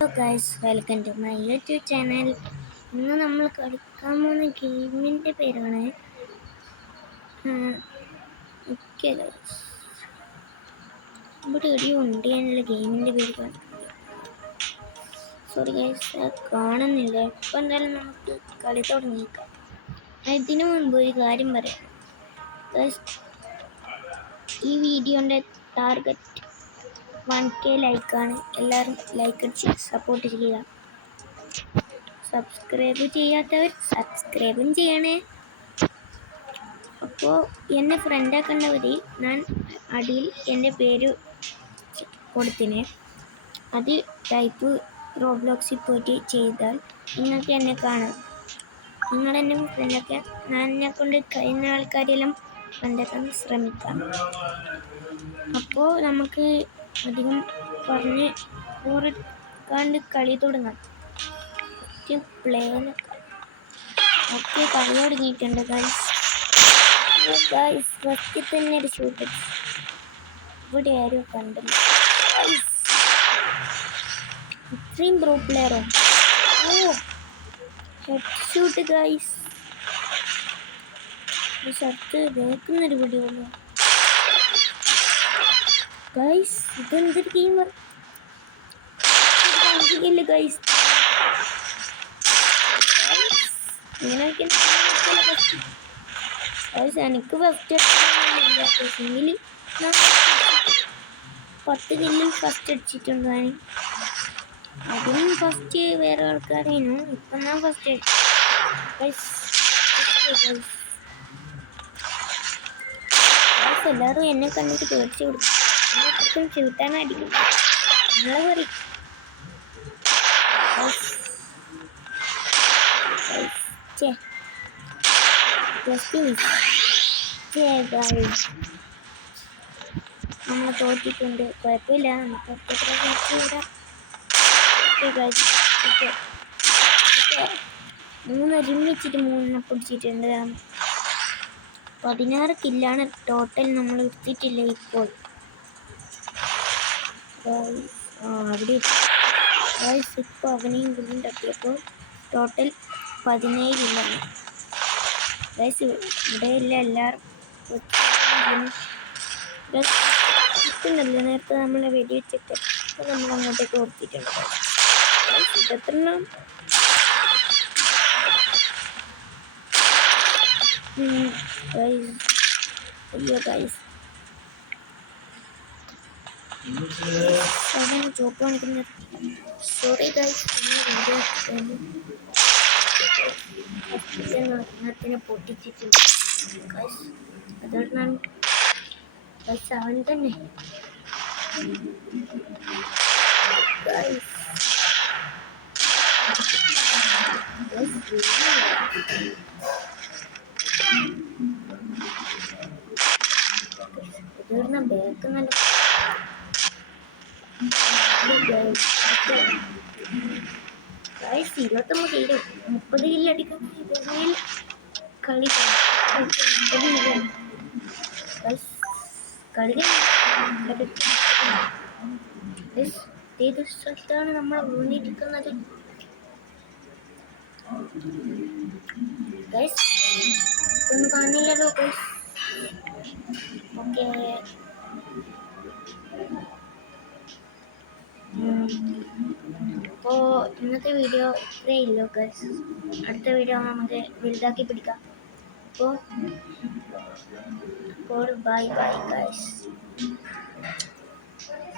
Hello guys, welcome to my YouTube channel. ഇന്ന് നമ്മൾ കളിക്കാൻ പോകുന്ന ഗെയിമിൻ്റെ പേരാണ് ഇവിടെ ഒരു ഉണ്ടിയാനുള്ള ഗെയിമിൻ്റെ പേര് സോറി ഗൈസ്, കാണുന്നില്ല. ഇപ്പം എന്തായാലും നമുക്ക് കളി തുടങ്ങിയേക്കാം. ഇതിനു മുൻപ് ഒരു കാര്യം പറയാം ഗൈസ്. ഈ വീഡിയോൻ്റെ ടാർഗറ്റ് 1K ലൈക്കാണ്. എല്ലാവരും ലൈക്ക് അടിച്ച് സപ്പോർട്ട് ചെയ്യുക. സബ്സ്ക്രൈബ് ചെയ്യാത്തവർ സബ്സ്ക്രൈബും ചെയ്യണേ. അപ്പോൾ എന്നെ ഫ്രണ്ടാക്കേണ്ടവർ ഞാൻ അടിയിൽ എൻ്റെ പേര് കൊടുത്തിനെ, അത് ടൈപ്പ് റോബ്ലോക്സിൽ പോയിട്ട് ചെയ്താൽ നിങ്ങൾക്ക് എന്നെ കാണാം. നിങ്ങളെന്നെ ഫ്രണ്ടൊക്കെ ഞാൻ എന്നെക്കൊണ്ട് കഴിയുന്ന ആൾക്കാരെല്ലാം ഫ്രണ്ടാക്കാൻ ശ്രമിക്കാം. അപ്പോൾ നമുക്ക് അധികം പറഞ്ഞ് ബോറെടുക്കാണ്ട് കളി തുടങ്ങാം. ഓക്കെ, കളി തുടങ്ങിയിട്ടുണ്ട് ഗൈസ്. ഫസ്റ്റ് തന്നെ ഒരു ഷൂട്ട്. ഇവിടെ ആരും കണ്ടില്ല. ഇത്രയും പ്രോ പ്ലെയറോ? Head shoot guys. ഷർട്ട് വേക്കുന്നൊരു വീഡിയോ ഗൈസ്. ഇതെന്തൊരു ഗെയിമർ ഇല്ല ഗൈസ്. ഇങ്ങനെയൊക്കെ എനിക്ക് ഫസ്റ്റ് കില്ലിൽ 10 കില്ലിൽ ഫസ്റ്റ് അടിച്ചിട്ടുണ്ട്. അതിനും ഫസ്റ്റ് വേറെ ആൾക്കാരായിരുന്നു. ഇപ്പം ഞാൻ ഫസ്റ്റ് എല്ലാവരും എന്നെ കണ്ടിട്ട് പേടിച്ചു കൊടുക്കും. എന്നെ ചൂട്ടാനടിക്കും. നമ്മളെ പറയും നമ്മളെ തോറ്റിട്ടുണ്ട്. കുഴപ്പമില്ല, നമുക്ക് ഒരുമിച്ചിട്ട് 3 പിടിച്ചിട്ടുണ്ട്. 16 കില്ലാണ് ടോട്ടൽ നമ്മൾ എടുത്തിട്ടില്ല ഇപ്പോൾ. അവിടെ ഇപ്പോൾ അവനെയും ഗുണം തട്ടിയപ്പോൾ ടോട്ടൽ 17 കില്ലാണ് ഗൈസ്. ഇവിടെയില്ല എല്ലാവരും കിട്ടുന്നല്ലോ. നേരത്തെ നമ്മളെ വെടിവെച്ചിട്ട് നമ്മൾ അങ്ങോട്ടേക്ക് ഓർത്തിട്ടുണ്ട്. ഇതെത്രണ്ണം അയ്യോ ഗൈസ്. ചോപ്പ് കാണിക്കുന്നത്. സോറി ഗൈസ്, വീഡിയോ പൊട്ടിച്ചിട്ടുണ്ട് ഗൈസ്. അതുകൊണ്ടാണ് ഗൈസ് അവൻ തന്നെ ഗൈസ്. ബാക്ക് നല്ല 29 കില്ല് 30 കില്ലടിക്കാൻ കളി ഏത് സ്ഥലത്താണ് നമ്മൾ ഊന്നിരിക്കുന്നത് ഗൈസ്? ഒന്നും കാണില്ലല്ലോ ഗൈസ്. ഓക്കെ, അപ്പോൾ ഇന്നത്തെ വീഡിയോ ഇത്രയേ ഉള്ളൂ ഗൈസ്. അടുത്ത വീഡിയോ നമുക്ക് വലുതാക്കി പിടിക്കാം. അപ്പോൾ ബൈ ബൈ ഗൈസ്.